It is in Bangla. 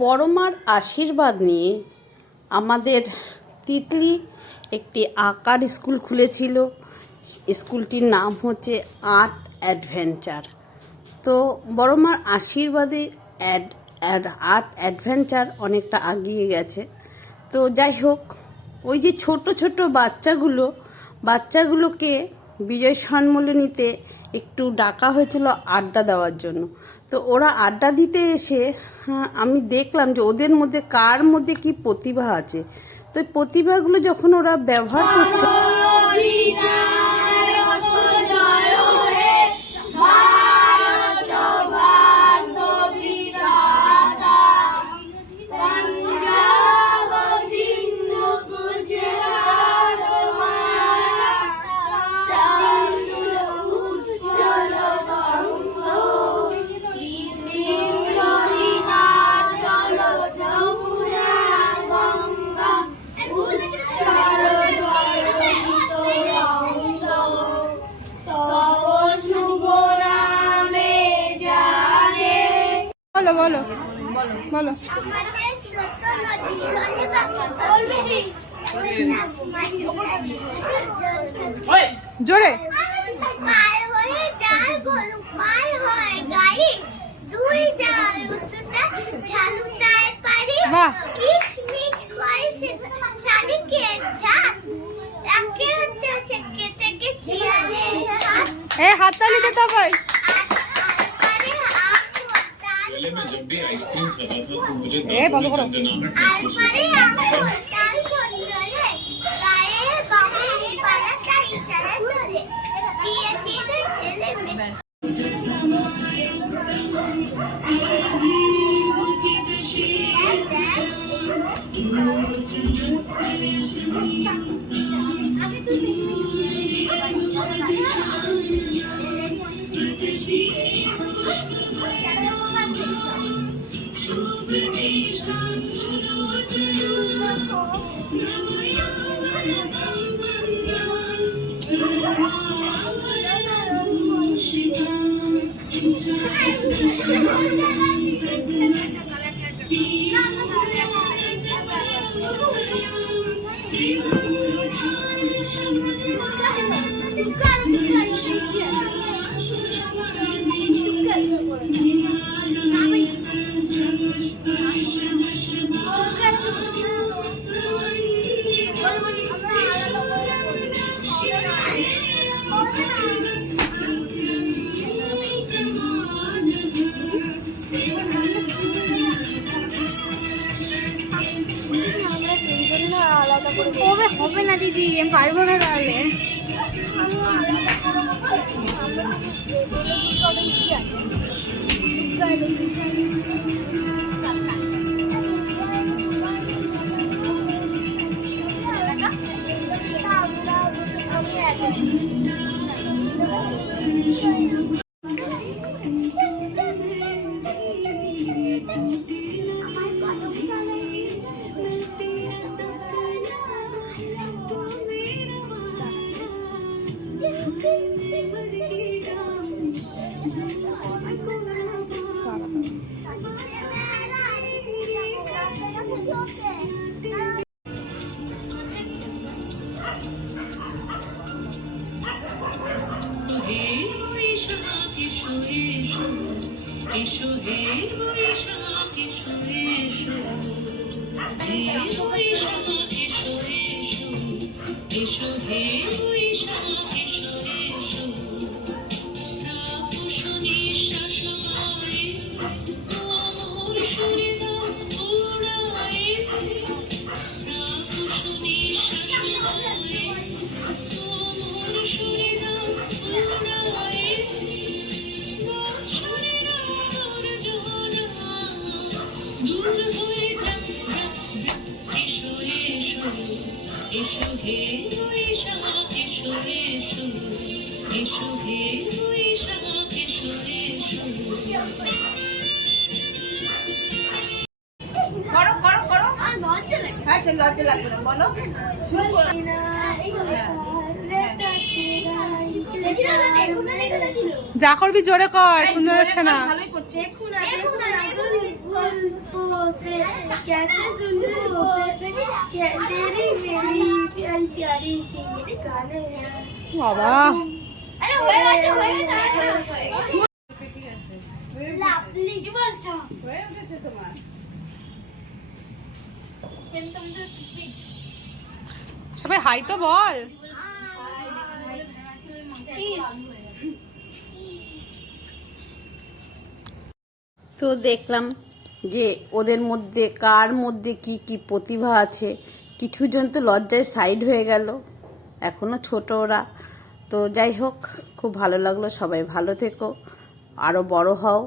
বড় মার আশীর্বাদ নিয়ে আমাদের তিতলি একটি আঁকার স্কুল খুলেছিল। স্কুলটির নাম হচ্ছে আর্ট অ্যাডভেঞ্চার। তো বড় মার আশীর্বাদে আর্ট অ্যাডভেঞ্চার অনেকটা এগিয়ে গেছে। তো যাই হোক, ওই যে ছোট ছোট বাচ্চাগুলোকে বিজয় সম্মেলনীতে একটু ডাকা হয়েছিল আড্ডা দেওয়ার জন্য। তো ওরা আড্ডা দিতে এসে আমি দেখলাম যে ওদের মধ্যে কার মধ্যে কি প্রতিভা আছে। তো এই প্রতিভাগুলো যখন ওরা ব্যবহার করছে, বলো বলো জোরে। হাততালি দিতে হবে। मैं जब भी आइसक्रीम खाता था तो मुझे হবে না দিদি, আমি পারবো না তাহলে। লজ্জা লাগবে না, বলো শুরু করো। যা করবি জোরে কর, শুনতে যাচ্ছে না। ভালোই করছিস। पलकों से कैसे जुल्फों से तेरी मेरी प्यारी प्यारी सी मुस्कानें हैं বাবা अरे होएगा लाभली की वर्षा হয়ে উঠেছে তোমার সবাই হাই তো বল। তো দেখলাম যে ওদের মধ্যে কার মধ্যে কি কি প্রতিভা আছে। কিছুজন তো লজ্জায় সাইড হয়ে গেল, এখনও ছোট ওরা। তো যাই হোক, খুব ভালো লাগলো। সবাই ভালো থেকো, আরও বড় হও।